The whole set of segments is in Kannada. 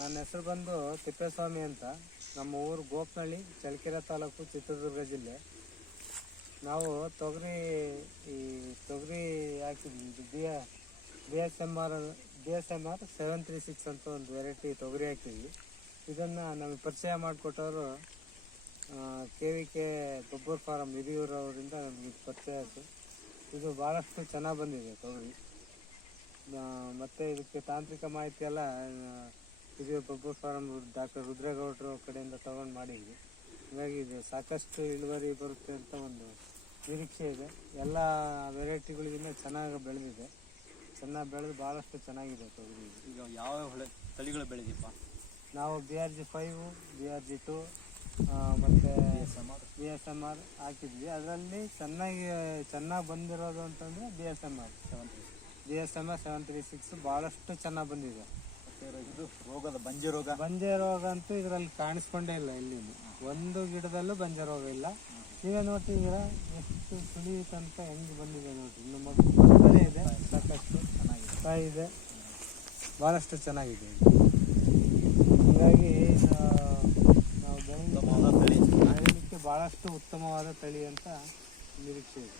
ನನ್ನ ಹೆಸರು ಬಂದು ತಿಪ್ಪೇಸ್ವಾಮಿ ಅಂತ. ನಮ್ಮ ಊರು ಗೋಪನಹಳ್ಳಿ ಚಳ್ಳಕೆರೆ ತಾಲೂಕು, ಚಿತ್ರದುರ್ಗ ಜಿಲ್ಲೆ. ನಾವು ತೊಗರಿ, ಈ ತೊಗರಿ ಹಾಕಿದ್ವಿ. B B S M R, B S M R seven three six ಅಂತ ಒಂದು ವೆರೈಟಿ ತೊಗರಿ ಹಾಕಿದ್ವಿ. ಇದನ್ನು ನಮಗೆ ಪರಿಚಯ ಮಾಡಿಕೊಟ್ಟವರು K V K Gobbur farm Hiriyur ಅವರಿಂದ ನಮಗೆ ಪರಿಚಯ ಆಯಿತು. ಇದು ಭಾಳಷ್ಟು ಚೆನ್ನಾಗಿ ಬಂದಿದೆ ತೊಗರಿ. ಮತ್ತು ಇದಕ್ಕೆ ತಾಂತ್ರಿಕ ಮಾಹಿತಿ ಎಲ್ಲ ಇದು ಬಬ್ಬ ಫಾರಂ ಡಾಕ್ಟರ್ ರುದ್ರೇಗೌಡರು ಕಡೆಯಿಂದ ತಗೊಂಡು ಮಾಡಿದ್ವಿ. ಹಾಗಾಗಿ ಇದು ಸಾಕಷ್ಟು ಇಳುವರಿ ಬರುತ್ತೆ ಅಂತ ಒಂದು ನಿರೀಕ್ಷೆ ಇದೆ. ಎಲ್ಲ ವೆರೈಟಿಗಳಿಗಿಂತ ಚೆನ್ನಾಗಿ ಬೆಳೆದಿದೆ. ಚೆನ್ನಾಗಿ ಬೆಳೆದು ಭಾಳಷ್ಟು ಚೆನ್ನಾಗಿದೆ ತೊಗರಿ. ಈಗ ಯಾವ ಹೊಳೆ ತಳಿಗಳು ಬೆಳೆದಿಪ್ಪ? ನಾವು B R G five B R G two ಮತ್ತು ಬಿ ಎಸ್ ಎಂ ಆರ್ ಹಾಕಿದ್ವಿ. ಅದರಲ್ಲಿ ಚೆನ್ನಾಗಿ ಚೆನ್ನಾಗಿ ಬಂದಿರೋದು ಅಂತಂದರೆ B S M R seven three B S M R seven three six ಭಾಳಷ್ಟು ಚೆನ್ನಾಗಿ ಬಂದಿದೆ. ರೋಗದ ಬಂಜೆ ರೋಗ? ಬಂಜೆ ರೋಗ ಅಂತೂ ಇದರಲ್ಲಿ ಕಾಣಿಸ್ಕೊಂಡೇ ಇಲ್ಲ ಇಲ್ಲಿ ಒಂದು ಗಿಡದಲ್ಲೂ ಬಂಜೆ ರೋಗ ಇಲ್ಲ. ನೀವೇ ನೋಡ್ತಿದ್ದೀರಾ ಎಷ್ಟು ಸುಳಿಯುತ್ತೆ ಅಂತ ಹೆಂಗೆ ಬಂದಿದೆ ನೋಡ್ರಿ. ಇನ್ನು ಮಗು ಬರ್ತಾನೆ ಇದೆ ಸಾಕಷ್ಟು ಚೆನ್ನಾಗಿದೆ. ಕಾಯಿ ಇದೆ ಭಾಳಷ್ಟು ಚೆನ್ನಾಗಿದೆ. ಹೀಗಾಗಿ ನಾವು ಬೆಳೆಯಲಿಕ್ಕೆ ಭಾಳಷ್ಟು ಉತ್ತಮವಾದ ತಳಿ ಅಂತ ನಿರೀಕ್ಷೆ ಇದೆ.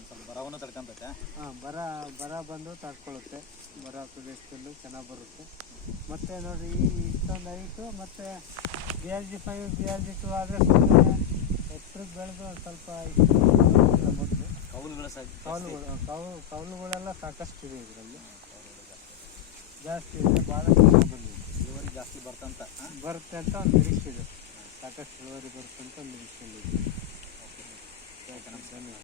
ಸ್ವಲ್ಪ ಬರವನ್ನು ತಡ್ಕೊಂತೈತೆ. ಹಾಂ ಬರ ಬರ ಬಂದು ತಡ್ಕೊಳ್ಳುತ್ತೆ. ಬರ ಪ್ರದೇಶದಲ್ಲೂ ಚೆನ್ನಾಗಿ ಬರುತ್ತೆ. ಮತ್ತು ನೋಡಿ ಈ ಇಷ್ಟೊಂದು ಐಟು ಮತ್ತು B L G five B L G two ಆದರೆ ಎತ್ತರಕ್ಕೆ ಬೆಳೆದು ಒಂದು ಸ್ವಲ್ಪ ಮೊದಲು. ಕೌಲುಗಳ ಸಹ ಕೌಲುಗಳು ಕೌಲು ಕೌಲುಗಳೆಲ್ಲ ಸಾಕಷ್ಟು ಇದೆ ಇದರಲ್ಲಿ. ಜಾಸ್ತಿ. ಇದೆ ಬಂದಿದೆ. ಇಳುವರಿ ಜಾಸ್ತಿ ಬರ್ತಂತ ಬರುತ್ತೆ ಅಂತ ಒಂದು ನಿರೀಕ್ಷೆ ಇದೆ. ಸಾಕಷ್ಟು ಇಳುವರಿ ಬರುತ್ತೆ ಅಂತ ಒಂದು ನಿರೀಕ್ಷೆ ಇದೆ. ಓಕೆ. ಧನ್ಯವಾದ.